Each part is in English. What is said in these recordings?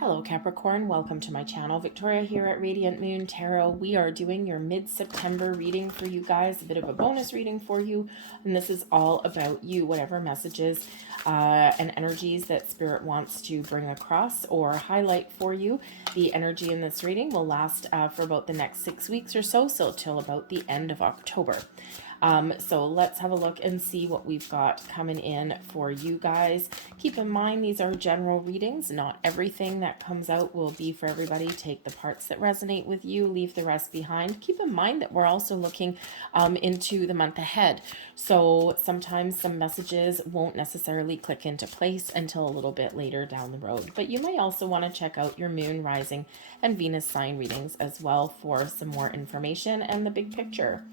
Hello Capricorn, welcome to my channel. Victoria here at Radiant Moon Tarot. We are doing your mid-September reading for you guys, a bit of a bonus reading for you, and this is all about you, whatever messages and energies that Spirit wants to bring across or highlight for you. The energy in this reading will last for about the next 6 weeks or so till about the end of October. So let's have a look and see what we've got coming in for you guys. Keep in mind, these are general readings. Not everything that comes out will be for everybody. Take the parts that resonate with you, leave the rest behind. Keep in mind that we're also looking into the month ahead. So sometimes some messages won't necessarily click into place until a little bit later down the road. But you may also want to check out your moon, rising, and Venus sign readings as well for some more information and the big picture.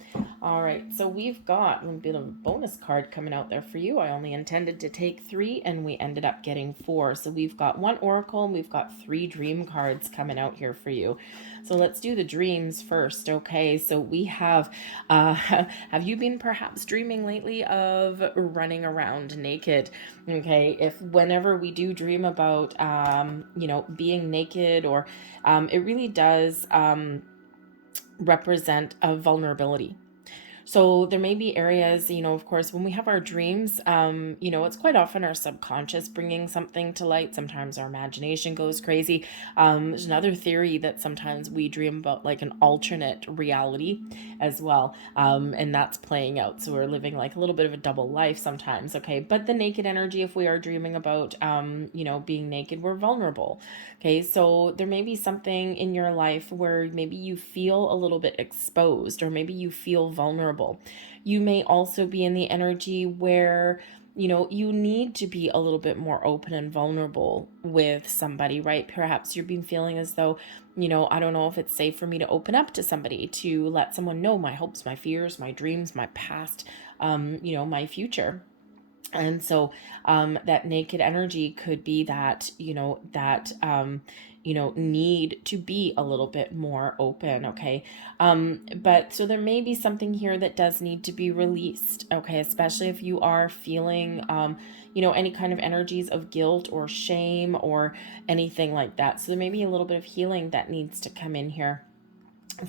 All right, so we've got a bit of a bonus card coming out there for you. I only intended to take 3 and we ended up getting 4. So we've got 1 oracle and we've got 3 dream cards coming out here for you. So let's do the dreams first. Okay, so we have you been perhaps dreaming lately of running around naked? Okay, if whenever we do dream about being naked, or it really does represent a vulnerability. So there may be areas, of course, when we have our dreams, it's quite often our subconscious bringing something to light. Sometimes our imagination goes crazy. There's another theory that sometimes we dream about like an alternate reality as well. And that's playing out. So we're living like a little bit of a double life sometimes. Okay. But the naked energy, if we are dreaming about, being naked, we're vulnerable. Okay. So there may be something in your life where maybe you feel a little bit exposed, or maybe you feel vulnerable. You may also be in the energy where you need to be a little bit more open and vulnerable with somebody, right? Perhaps you've been feeling as though, I don't know if it's safe for me to open up to somebody, to let someone know my hopes, my fears, my dreams, my past, my future. And so that naked energy could be that, need to be a little bit more open. Okay. But so there may be something here that does need to be released. Okay. Especially if you are feeling, any kind of energies of guilt or shame or anything like that. So there may be a little bit of healing that needs to come in here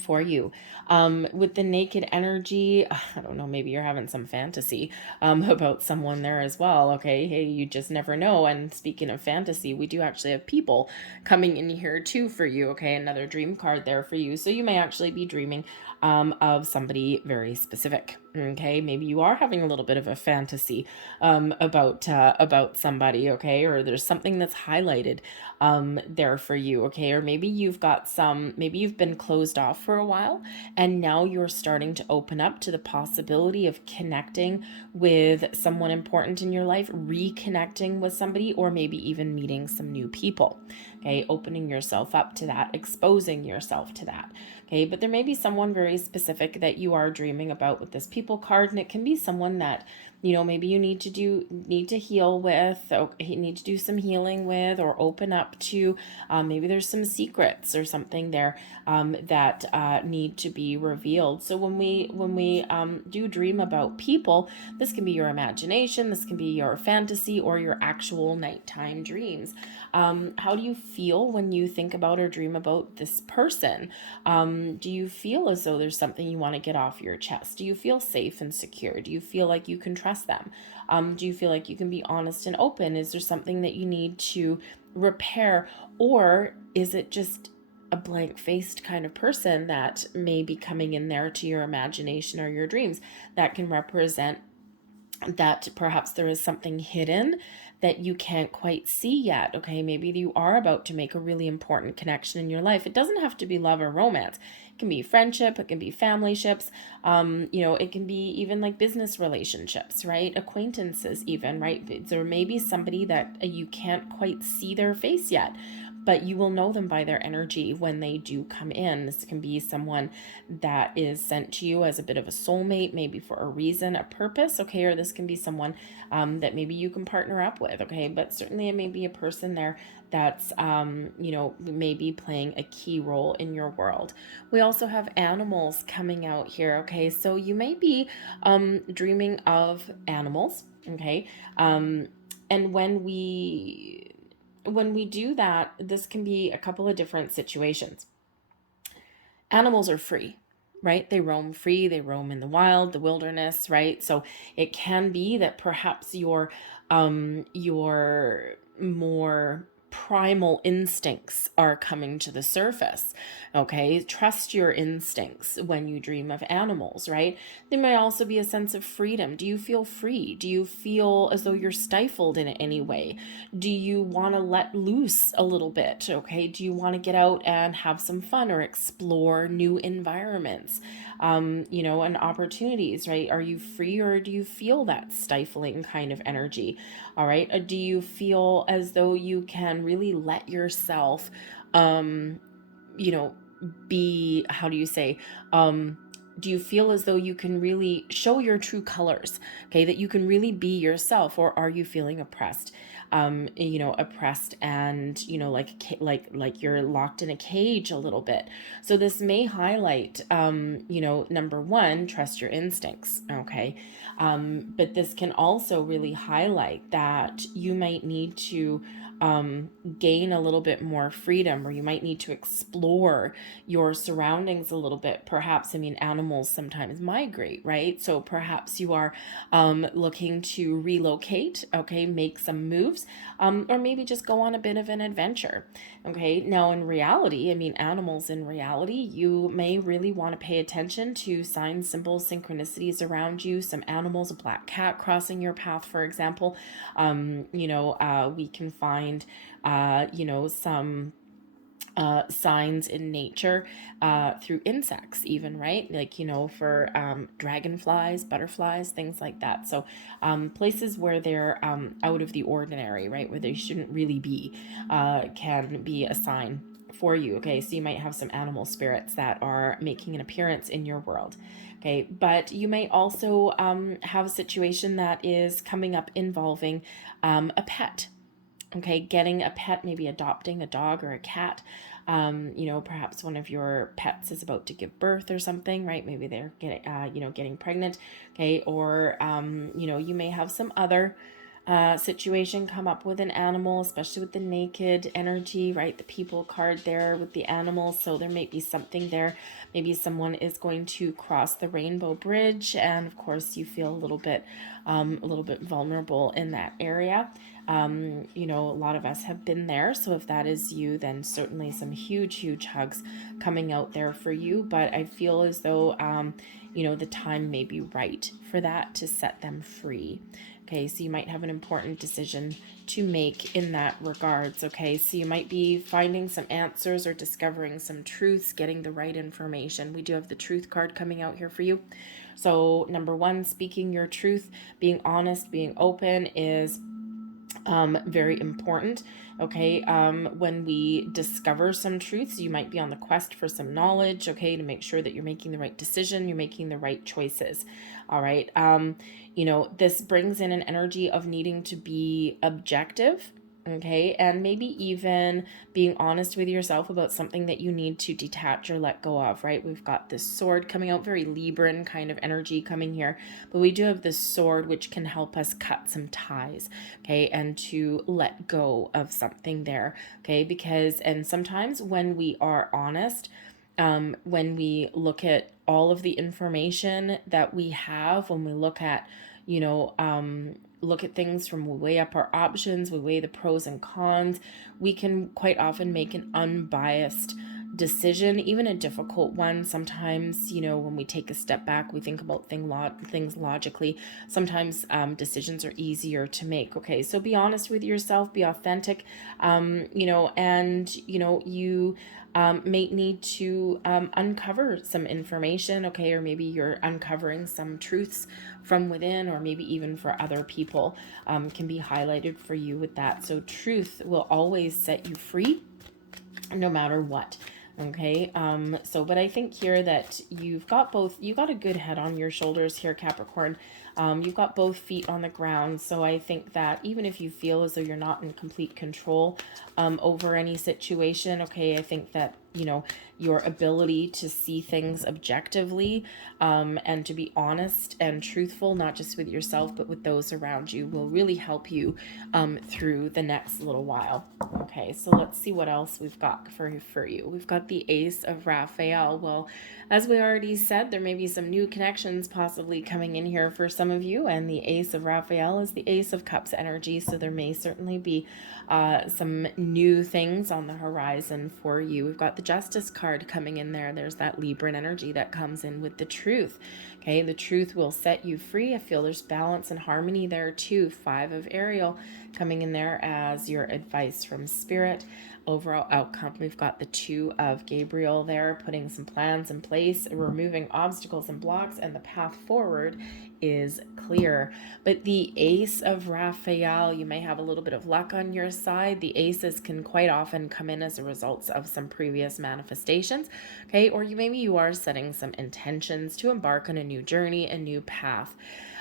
for you. With the naked energy, I don't know, maybe you're having some fantasy about someone there as well. Okay, hey, you just never know. And speaking of fantasy, we do actually have people coming in here too for you. Okay, another dream card there for you. So you may actually be dreaming of somebody very specific. Okay, maybe you are having a little bit of a fantasy about somebody. Okay, or there's something that's highlighted there for you. Okay, or maybe you've been closed off for a while, and now you're starting to open up to the possibility of connecting with someone important in your life, reconnecting with somebody, or maybe even meeting some new people. Okay, opening yourself up to that, exposing yourself to that. Okay, but there may be someone very specific that you are dreaming about with this people card, and it can be someone that maybe you need to heal with, or need to do some healing with, or open up to. Maybe there's some secrets or something there that need to be revealed. So when we do dream about people, this can be your imagination, this can be your fantasy, or your actual nighttime dreams. How do you feel when you think about or dream about this person? Do you feel as though there's something you want to get off your chest? Do you feel safe and secure? Do you feel like you can trust them? Do you feel like you can be honest and open? Is there something that you need to repair? Or is it just a blank-faced kind of person that may be coming in there to your imagination or your dreams that can represent that perhaps there is something hidden that you can't quite see yet? Okay, maybe you are about to make a really important connection in your life. It doesn't have to be love or romance. It can be friendship, it can be family ships, it can be even like business relationships, right? Acquaintances even, right? There may be somebody that you can't quite see their face yet, but you will know them by their energy when they do come in. This can be someone that is sent to you as a bit of a soulmate, maybe for a reason, a purpose, okay? Or this can be someone that maybe you can partner up with, okay? But certainly it may be a person there that's, maybe playing a key role in your world. We also have animals coming out here, okay? So you may be dreaming of animals, okay? And when we when we do that, this can be a couple of different situations. Animals are free, right? They roam free, they roam in the wild, the wilderness, right? So it can be that perhaps your more primal instincts are coming to the surface. Okay, trust your instincts when you dream of animals, right? There may also be a sense of freedom. Do you feel free? Do you feel as though you're stifled in any way? Do you want to let loose a little bit? Okay, do you want to get out and have some fun or explore new environments, and opportunities, right? Are you free, or do you feel that stifling kind of energy? All right, do you feel as though you can really let yourself you know be, how do you say, do you feel as though you can really show your true colors, okay, that you can really be yourself? Or are you feeling oppressed, oppressed, and like you're locked in a cage a little bit? So this may highlight, number one, trust your instincts, okay, but this can also really highlight that you might need to gain a little bit more freedom, or you might need to explore your surroundings a little bit. Perhaps, I mean, animals sometimes migrate, right? So perhaps you are looking to relocate, okay, make some moves, or maybe just go on a bit of an adventure, okay? Now, in reality, I mean, animals in reality, you may really want to pay attention to signs, symbols, synchronicities around you. Some animals, a black cat crossing your path, for example. We can find, some signs in nature through insects, even, right? Like, for dragonflies, butterflies, things like that. So places where they're out of the ordinary, right, where they shouldn't really be, can be a sign for you. Okay, so you might have some animal spirits that are making an appearance in your world. Okay, but you may also have a situation that is coming up involving a pet. Okay, getting a pet, maybe adopting a dog or a cat. Perhaps one of your pets is about to give birth or something, right? Maybe they're getting pregnant. Okay, or you may have some other situation come up with an animal, especially with the naked energy, right? The people card there with the animals. So there may be something there. Maybe someone is going to cross the rainbow bridge, and of course you feel a little bit vulnerable in that area. A lot of us have been there. So if that is you, then certainly some huge, huge hugs coming out there for you. But I feel as though, the time may be right for that to set them free. Okay, so you might have an important decision to make in that regards. Okay, so you might be finding some answers or discovering some truths, getting the right information. We do have the truth card coming out here for you. So number one, speaking your truth, being honest, being open is very important. Okay, when we discover some truths, you might be on the quest for some knowledge, okay, to make sure that you're making the right decision, you're making the right choices. All right, this brings in an energy of needing to be objective, okay, and maybe even being honest with yourself about something that you need to detach or let go of, right? We've got this sword coming out, very Libran kind of energy coming here, but we do have this sword which can help us cut some ties, okay, and to let go of something there, okay, and sometimes when we are honest, when we look at all of the information that we have, when we look at, look at things from, we weigh up our options, we weigh the pros and cons, we can quite often make an unbiased decision, even a difficult one. Sometimes, when we take a step back, we think about things logically. Sometimes decisions are easier to make. Okay, so be honest with yourself, be authentic, you may need to uncover some information, okay, or maybe you're uncovering some truths from within, or maybe even for other people, can be highlighted for you with that. So truth will always set you free no matter what. Okay, but I think here that you've got a good head on your shoulders here, Capricorn. You've got both feet on the ground. So I think that even if you feel as though you're not in complete control over any situation, okay, I think that your ability to see things objectively, and to be honest and truthful, not just with yourself, but with those around you, will really help you through the next little while. Okay, so let's see what else we've got for you. We've got the Ace of Raphael. Well, as we already said, there may be some new connections possibly coming in here for some of you, and the Ace of Raphael is the Ace of Cups energy, so there may certainly be some new things on the horizon for you. We've got the Justice card coming in there. There's that Libran energy that comes in with the truth. Okay, the truth will set you free. I feel there's balance and harmony there too. 5 of Ariel coming in there as your advice from Spirit. Overall outcome, we've got the 2 of Gabriel there, putting some plans in place, removing obstacles and blocks, and the path forward is clear. But the Ace of Raphael, you may have a little bit of luck on your side. The aces can quite often come in as a result of some previous manifestations, okay? Or maybe you are setting some intentions to embark on a new journey, a new path.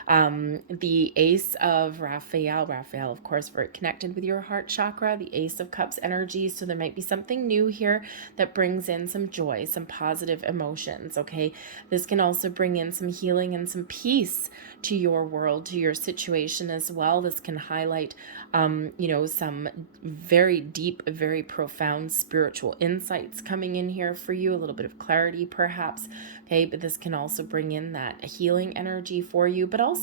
The Ace of Raphael, of course, very connected with your heart chakra, the Ace of Cups energy. So there might be something new here that brings in some joy, some positive emotions. Okay. This can also bring in some healing and some peace to your world, to your situation as well. This can highlight, some very deep, very profound spiritual insights coming in here for you, a little bit of clarity perhaps. Okay. But this can also bring in that healing energy for you, but also,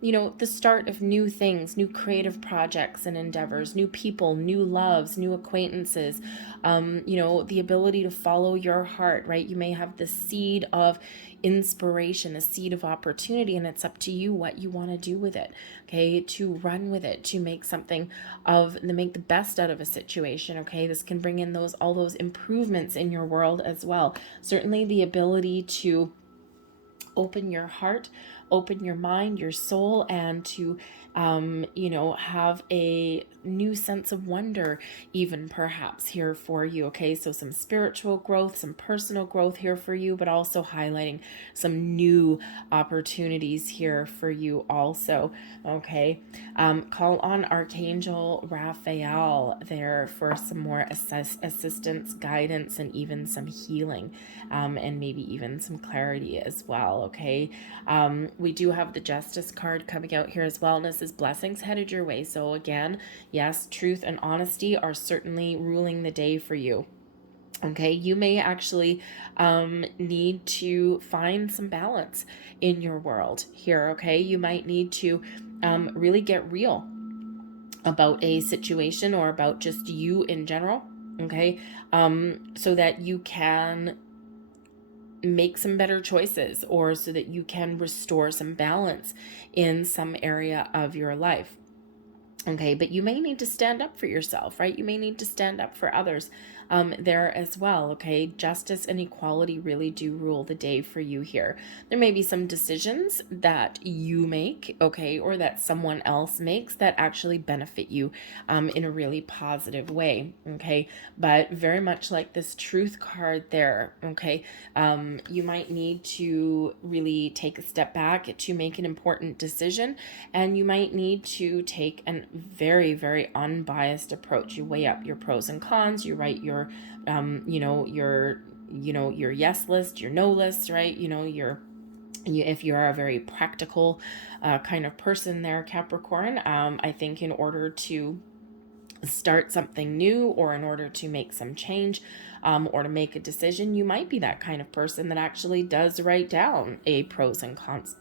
the start of new things, new creative projects and endeavors, new people, new loves, new acquaintances, the ability to follow your heart, right? You may have the seed of inspiration, a seed of opportunity, and it's up to you what you want to do with it, okay? To run with it, to make make the best out of a situation, okay? This can bring in all those improvements in your world as well. Certainly the ability to open your heart, open your mind, your soul, and to, have a new sense of wonder, even perhaps here for you. Okay, so some spiritual growth, some personal growth here for you, but also highlighting some new opportunities here for you also. Okay, call on Archangel Raphael there for some more assistance, guidance, and even some healing, and maybe even some clarity as well. Okay, we do have the Justice card coming out here as well, and this is blessings headed your way. So again, yes, truth and honesty are certainly ruling the day for you. Okay, you may actually need to find some balance in your world here. Okay, you might need to really get real about a situation or about just you in general. Okay, so that you can make some better choices, or so that you can restore some balance in some area of your life. Okay, but you may need to stand up for yourself, right? You may need to stand up for others there as well, okay? Justice and equality really do rule the day for you here. There may be some decisions that you make, okay, or that someone else makes that actually benefit you in a really positive way, okay? But very much like this Truth card there, okay? You might need to really take a step back to make an important decision, and you might need to take a very, very unbiased approach. You weigh up your pros and cons, you write your your yes list, your no list, right? If you're a very practical kind of person there, Capricorn, I think in order to start something new, or in order to make some change, or to make a decision, you might be that kind of person that actually does write down a pros and cons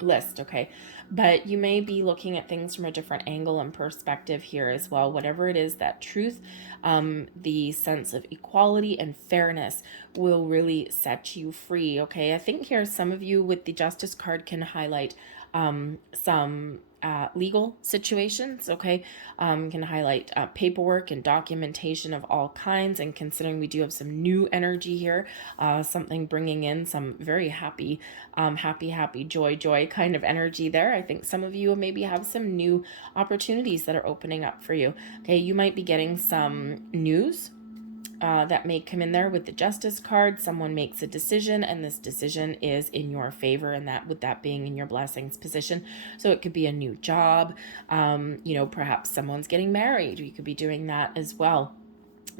list, okay? But you may be looking at things from a different angle and perspective here as well. Whatever it is, that truth, the sense of equality and fairness will really set you free, okay? I think here some of you with the Justice card can highlight some legal situations, okay? Can highlight paperwork and documentation of all kinds, and considering we do have some new energy here, something bringing in some very happy, joy kind of energy there. I think some of you maybe have some new opportunities that are opening up for you, okay? You might be getting some news that may come in there with the Justice card. Someone makes a decision, and this decision is in your favor, and that with that being in your blessings position. So it could be a new job, perhaps someone's getting married. You could be doing that as well.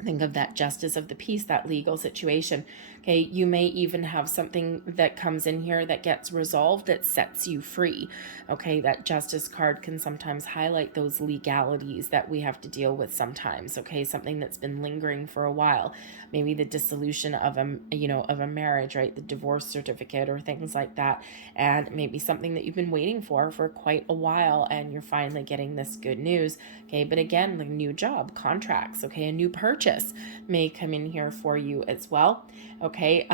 Think of that justice of the peace, that legal situation. Okay, you may even have something that comes in here that gets resolved that sets you free. Okay, that justice card can sometimes highlight those legalities that we have to deal with sometimes. Okay, something that's been lingering for a while, maybe the dissolution of a marriage, right? The divorce certificate or things like that, and maybe something that you've been waiting for quite a while, and you're finally getting this good news. Okay, but again, like new job, contracts, okay, a new purchase may come in here for you as well. Okay,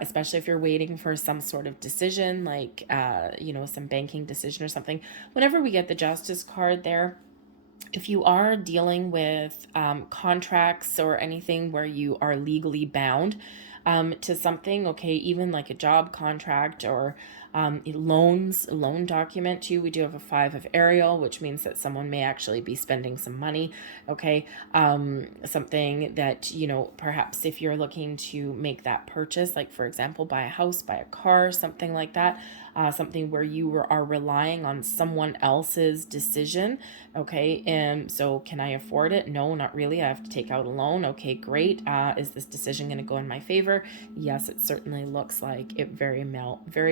especially if you're waiting for some sort of decision, like some banking decision or something. Whenever we get the justice card there, if you are dealing with contracts or anything where you are legally bound to something, okay, even like a job contract or loan document too. We do have a 5 of Ariel, which means that someone may actually be spending some money, okay, something that, perhaps if you're looking to make that purchase, like for example, buy a house, buy a car, something like that, something where you are relying on someone else's decision, okay, and so can I afford it? No, not really. I have to take out a loan. Okay, great. Is this decision going to go in my favor? Yes, it certainly looks like it very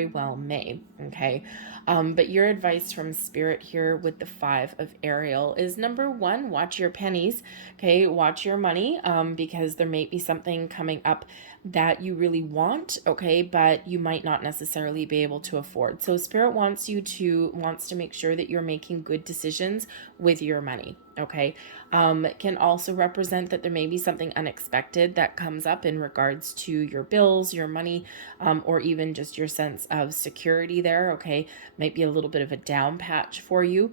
well may. Okay, but your advice from Spirit here with the 5 of Ariel is number 1, watch your pennies. Okay, watch your money, because there may be something coming up that you really want, okay, but you might not necessarily be able to afford. So Spirit wants to make sure that you're making good decisions with your money, okay. Can also represent that there may be something unexpected that comes up in regards to your bills, your money, or even just your sense of security there, okay. Might be a little bit of a down patch for you.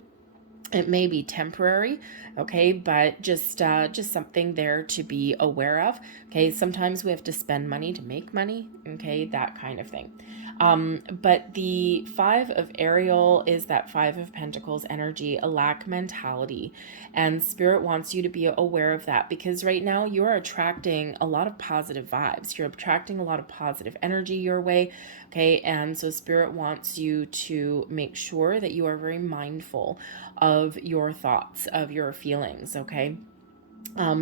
It may be temporary, okay, but just something there to be aware of. Okay, sometimes we have to spend money to make money, okay, that kind of thing. But the 5 of Ariel is that 5 of Pentacles energy, a lack mentality, and Spirit wants you to be aware of that, because right now you're attracting a lot of positive vibes. You're attracting a lot of positive energy your way, okay, and so Spirit wants you to make sure that you are very mindful of your thoughts, of your feelings, okay?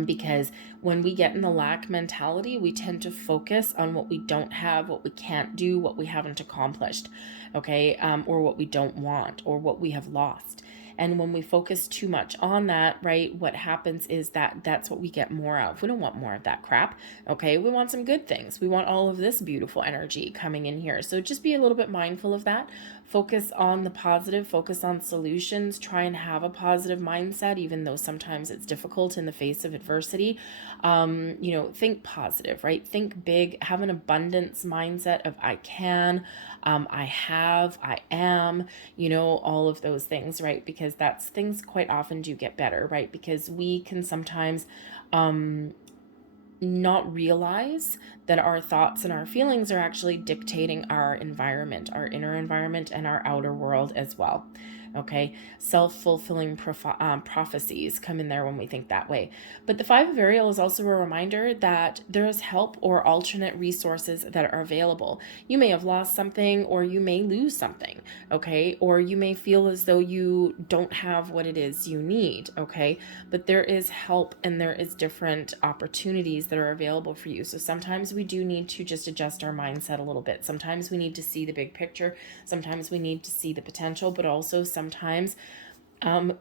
Because when we get in the lack mentality, we tend to focus on what we don't have, what we can't do, what we haven't accomplished, okay, or what we don't want, or what we have lost. And when we focus too much on that, right, what happens is that's what we get more of. We don't want more of that crap, okay? We want some good things. We want all of this beautiful energy coming in here. So just be a little bit mindful of that. Focus on the positive, focus on solutions, try and have a positive mindset, even though sometimes it's difficult in the face of adversity. Think positive, right? Think big, have an abundance mindset of I can, I have, I am, all of those things, right? Because that's things quite often do get better, right? Because we can sometimes not realize that our thoughts and our feelings are actually dictating our environment, our inner environment, and our outer world as well. Okay, self-fulfilling prophecies come in there when we think that way. But the 5 of Ariel is also a reminder that there is help or alternate resources that are available. You may have lost something, or you may lose something, okay? Or you may feel as though you don't have what it is you need, okay? But there is help, and there is different opportunities that are available for you. So sometimes we do need to just adjust our mindset a little bit. Sometimes we need to see the big picture. Sometimes we need to see the potential, but also sometimes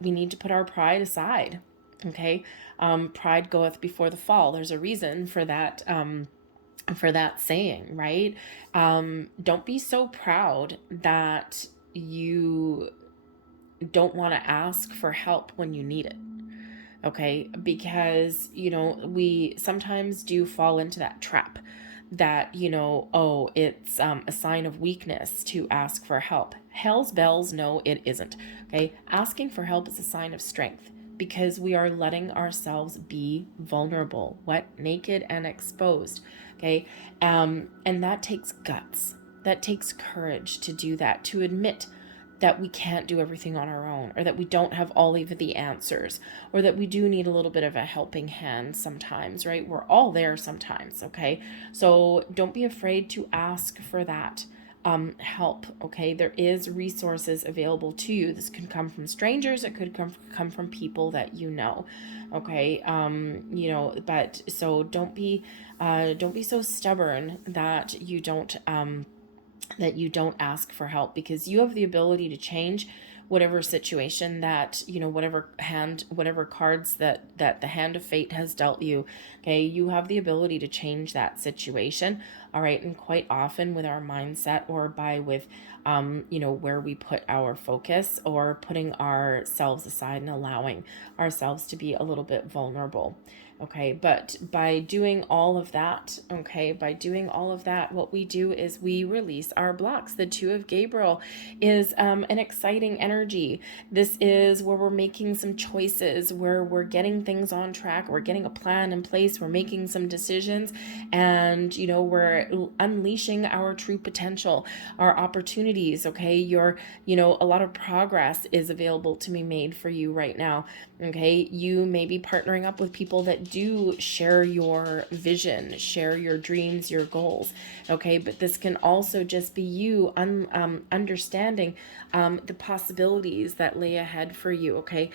we need to put our pride aside, okay? Pride goeth before the fall. There's a reason for that saying, right? Don't be so proud that you don't want to ask for help when you need it, okay? Because we sometimes do fall into that trap that it's a sign of weakness to ask for help. Hell's bells, no, it isn't, okay? Asking for help is a sign of strength, because we are letting ourselves be vulnerable, naked and exposed, okay? And that takes guts, that takes courage to do that, to admit that we can't do everything on our own, or that we don't have all of the answers, or that we do need a little bit of a helping hand sometimes, right? We're all there sometimes, okay? So don't be afraid to ask for that. help. Okay, there is resources available to you. This could come from strangers, it could come from people that you know. Okay, but so don't be so stubborn that you don't ask for help, because you have the ability to change whatever situation that, whatever cards that the hand of fate has dealt you. Okay, you have the ability to change that situation. All right, and quite often with our mindset, or by with where we put our focus, or putting ourselves aside and allowing ourselves to be a little bit vulnerable. Okay, but by doing all of that, what we do is we release our blocks. The Two of Gabriel is an exciting energy. This is where we're making some choices, where we're getting things on track, we're getting a plan in place, we're making some decisions, and we're unleashing our true potential, our opportunities. Okay, a lot of progress is available to be made for you right now. Okay, you may be partnering up with people that do share your vision, share your dreams, your goals. Okay, but this can also just be you understanding the possibilities that lay ahead for you. Okay,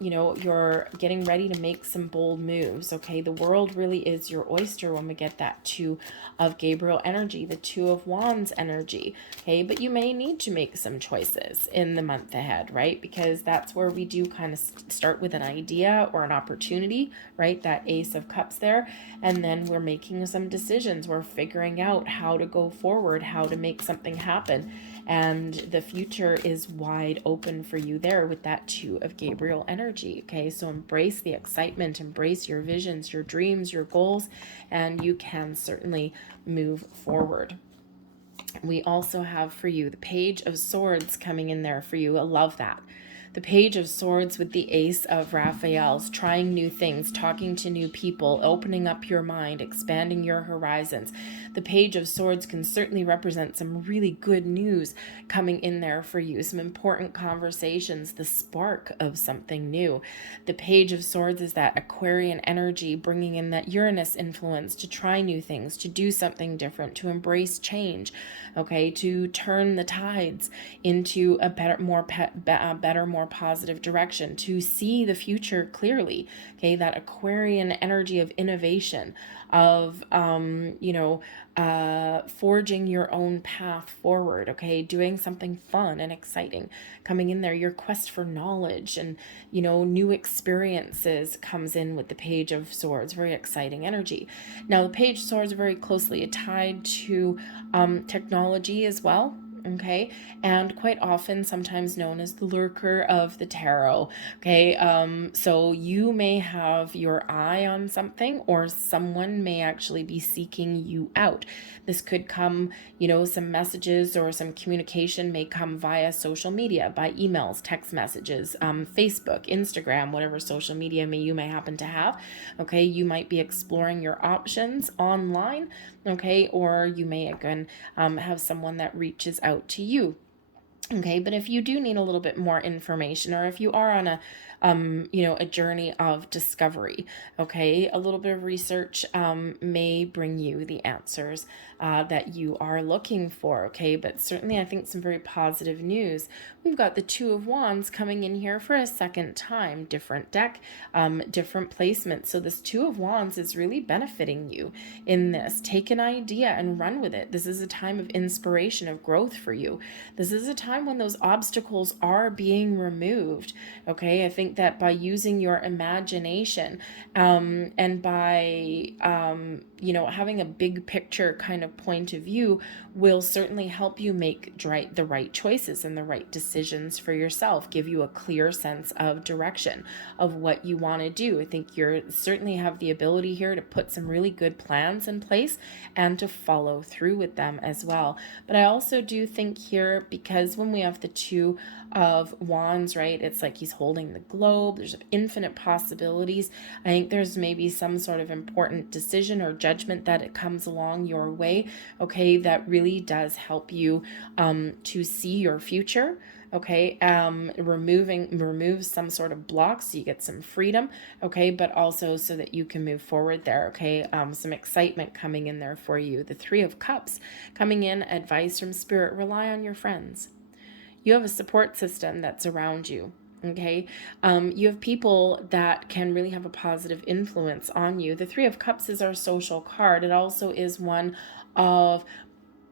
you're getting ready to make some bold moves. Okay, the world really is your oyster when we get that Two of Gabriel energy, the Two of Wands energy. Okay, but you may need to make some choices in the month ahead, right? Because that's where we do kind of start with an idea or an opportunity, right? That Ace of Cups there. And then we're making some decisions. We're figuring out how to go forward, how to make something happen. And the future is wide open for you there with that Two of Gabriel energy. Okay, so embrace the excitement, embrace your visions, your dreams, your goals, and you can certainly move forward. We also have for you the Page of Swords coming in there for you. I love that. The Page of Swords with the Ace of Raphaels, trying new things, talking to new people, opening up your mind, expanding your horizons. The Page of Swords can certainly represent some really good news coming in there for you, some important conversations, the spark of something new. The Page of Swords is that Aquarian energy, bringing in that Uranus influence to try new things, to do something different, to embrace change, okay, to turn the tides into a better, more positive direction, to see the future clearly. Okay, that Aquarian energy of innovation, of forging your own path forward. Okay, doing something fun and exciting coming in there. Your quest for knowledge and new experiences comes in with the Page of Swords. Very exciting energy. Now the Page of Swords are very closely tied to technology as well. Okay, and quite often sometimes known as the lurker of the tarot. Okay, so you may have your eye on something, or someone may actually be seeking you out. This could come, some messages or some communication may come via social media, by emails, text messages, Facebook, Instagram, whatever social media you may happen to have. Okay, you might be exploring your options online. Okay, or you may again have someone that reaches out to you. Okay, but if you do need a little bit more information, or if you are on a journey of discovery, okay, a little bit of research may bring you the answers that you are looking for. Okay, but certainly I think some very positive news. We've got the Two of Wands coming in here for a second time, different deck, different placement. So this Two of Wands is really benefiting you in this. Take an idea and run with it. This is a time of inspiration, of growth for you. This is a time when those obstacles are being removed. Okay, I think that by using your imagination and by having a big picture kind of point of view will certainly help you make the right choices and the right decisions for yourself, give you a clear sense of direction of what you want to do. I think you certainly have the ability here to put some really good plans in place and to follow through with them as well. But I also do think here, because when we have the Two of Wands, right, it's like he's holding the globe, there's infinite possibilities. I think there's maybe some sort of important decision or judgment that it comes along your way, okay, that really does help you to see your future. Okay, remove some sort of blocks so you get some freedom, okay, but also so that you can move forward there, okay. Some excitement coming in there for you. The Three of Cups coming in, advice from Spirit: rely on your friends. You have a support system that's around you. Okay, you have people that can really have a positive influence on you. The Three of Cups is our social card. It also is one of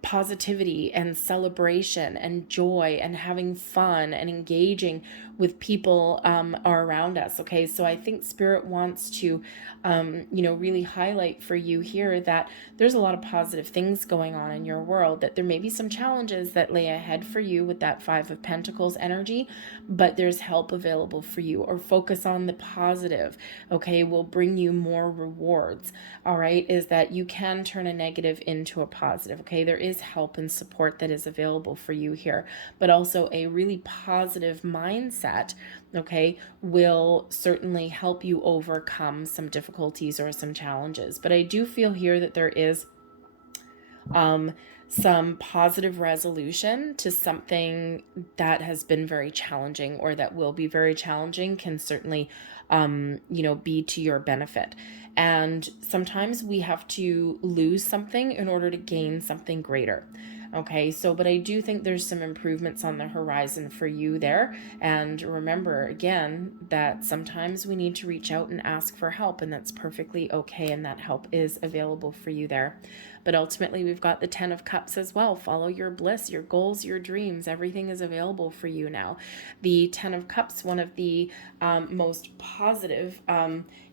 positivity and celebration and joy and having fun and engaging with people are around us. Okay, so I think Spirit wants to really highlight for you here that there's a lot of positive things going on in your world, that there may be some challenges that lay ahead for you with that Five of Pentacles energy, but there's help available for you. Or focus on the positive, okay, will bring you more rewards. All right, is that you can turn a negative into a positive. Okay, there is help and support that is available for you here, but also a really positive mindset, okay, will certainly help you overcome some difficulties or some challenges. But I do feel here that there is some positive resolution to something that has been very challenging, or that will be very challenging, can certainly be to your benefit. And sometimes we have to lose something in order to gain something greater. Okay, so, but I do think there's some improvements on the horizon for you there. And remember, again, that sometimes we need to reach out and ask for help, and that's perfectly okay, and that help is available for you there. But ultimately, we've got the Ten of Cups as well. Follow your bliss, your goals, your dreams. Everything is available for you now. The Ten of Cups, one of the most positive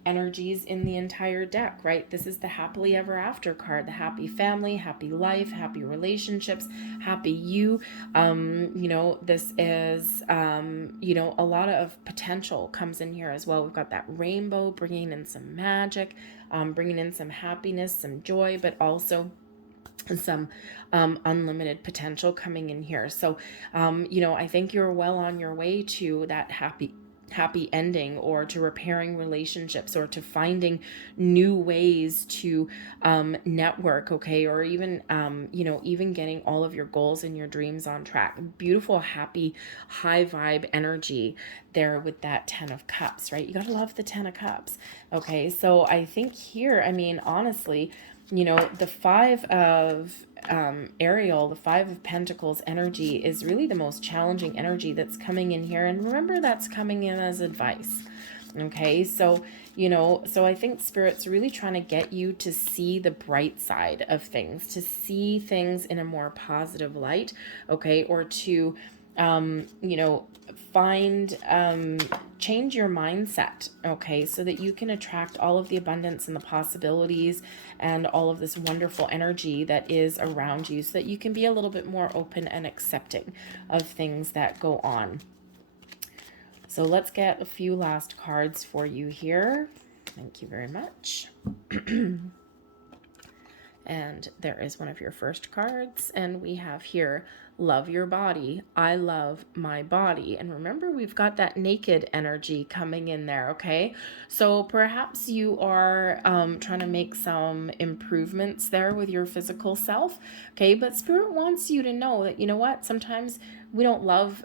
energies in the entire deck, right? This is the happily ever after card, the happy family, happy life, happy relationships, happy you. This is, a lot of potential comes in here as well. We've got that rainbow bringing in some magic, bringing in some happiness, some joy, but also some unlimited potential coming in here. So, I think you're well on your way to that happy ending, or to repairing relationships, or to finding new ways to network, okay, or even even getting all of your goals and your dreams on track. Beautiful, happy, high vibe energy there with that Ten of Cups, right? You gotta love the Ten of Cups. Okay, so I think here, I mean, honestly, the Five of Ariel, the Five of Pentacles energy is really the most challenging energy that's coming in here. And remember, that's coming in as advice. Okay, so, so I think Spirit's really trying to get you to see the bright side of things, to see things in a more positive light, okay, or to, change your mindset, okay, so that you can attract all of the abundance and the possibilities and all of this wonderful energy that is around you, so that you can be a little bit more open and accepting of things that go on. So let's get a few last cards for you here. Thank you very much. And there is one of your first cards, and we have here, love your body. I love my body. And remember, we've got that naked energy coming in there, okay? So perhaps you are trying to make some improvements there with your physical self, okay? But Spirit wants you to know that, you know what, sometimes we don't love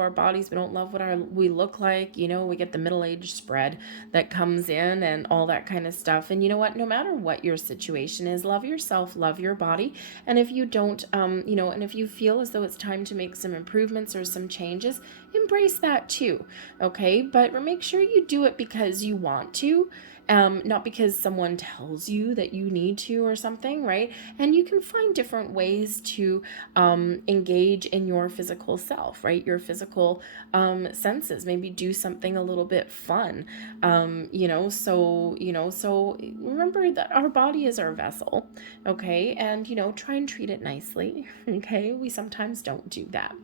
our bodies. We don't love what we look like. We get the middle-age spread that comes in and all that kind of stuff. And you know what, no matter what your situation is, love yourself, love your body. And if you don't, and if you feel as though it's time to make some improvements or some changes, embrace that too. Okay. But make sure you do it because you want to. Not because someone tells you that you need to or something, right? And you can find different ways to engage in your physical self, right? Your physical senses. Maybe do something a little bit fun, so remember that our body is our vessel, okay? And, try and treat it nicely, okay? We sometimes don't do that.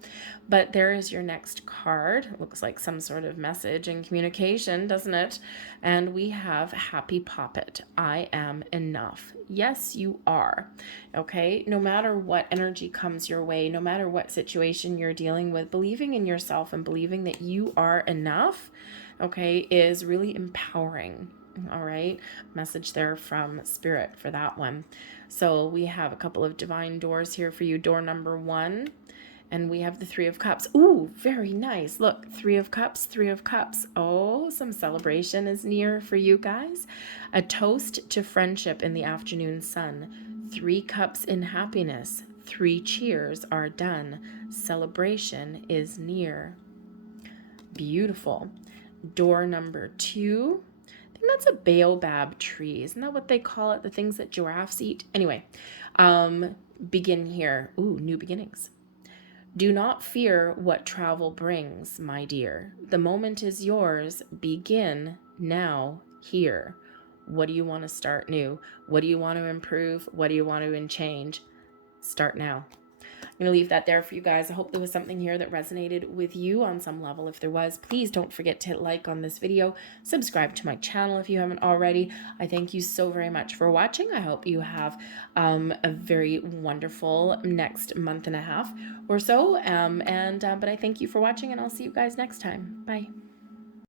But there is your next card. It looks like some sort of message and communication, doesn't it? And we have Happy Poppet. I am enough. Yes, you are. Okay? No matter what energy comes your way, no matter what situation you're dealing with, believing in yourself and believing that you are enough, okay, is really empowering. All right. Message there from Spirit for that one. So we have a couple of divine doors here for you. Door number 1. And we have the 3 of Cups. Ooh, very nice. Look, 3 of Cups, 3 of Cups. Oh, some celebration is near for you guys. A toast to friendship in the afternoon sun. 3 cups in happiness. 3 cheers are done. Celebration is near. Beautiful. Door number 2. I think that's a baobab tree. Isn't that what they call it? The things that giraffes eat? Anyway, begin here. Ooh, new beginnings. Do not fear what travel brings, my dear. The moment is yours. Begin now, here. What do you want to start new? What do you want to improve? What do you want to change? Start now. I'm going to leave that there for you guys. I hope there was something here that resonated with you on some level. If there was, please don't forget to hit like on this video. Subscribe to my channel if you haven't already. I thank you so very much for watching. I hope you have a very wonderful next month and a half or so. But I thank you for watching, and I'll see you guys next time. Bye.